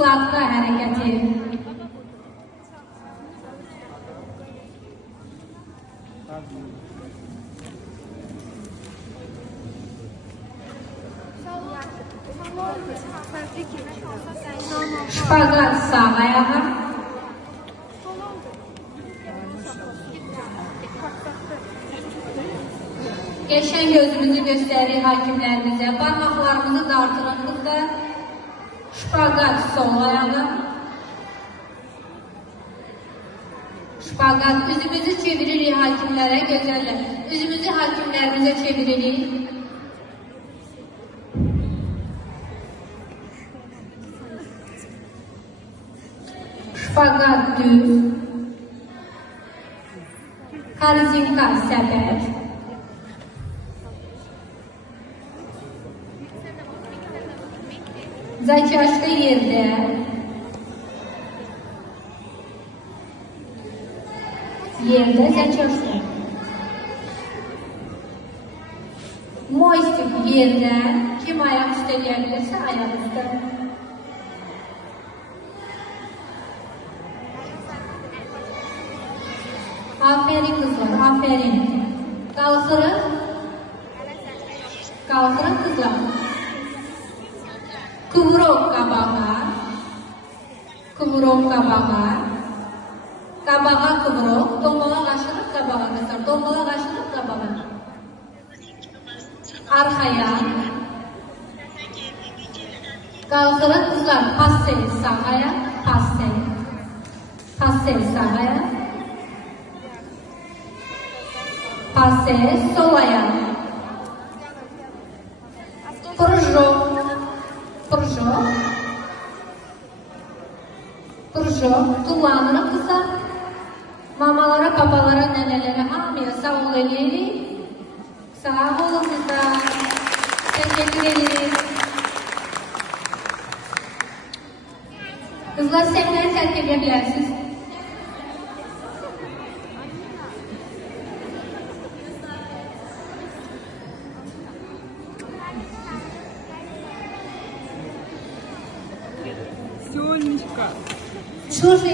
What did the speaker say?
Skladka hərəkəti. Şpaqat sağ ayağa. Geçen gözümüzü göstərir hakimlərimizə. Parmaqlarımızı dartırıqlıqda. Şpaqat sol ayağa. Şpaqat. Üzümüzü çeviririk hakimlərə. Gözəllə. Üzümüzü hakimlərimizə çeviririk. Şpaqat düz. Korzinka səbət. Zatyaşda yerdə. Yerdə zatyaşda. Mostik yerdə. Kim ayaq üstə gəlirsə ayaq üstə. Aferin kızlar, aferin. Qalxırıq. Qalxırıq kızlar. Kıvrok qabağa. Kıvrok qabağa. Qabağa kıvrok. Dombağa qaşırıq qabağa kızlar. Dombağa qaşırıq qabağa. Arxaya. Qalxırıq kızlar. Passel sağa. Passel. Passel sağa. Passel sol ayağa. Prıjok. Prıjok. Prıjok. Kullanırıq kızlar. Mamalara, babalara, nənələrə, hamıya sağ ol eləyirik. Sağ olun kızlar. Teşekkür ederiz. Kızlar səhnəni tərk edə bilərsiniz. Сонечка. Что же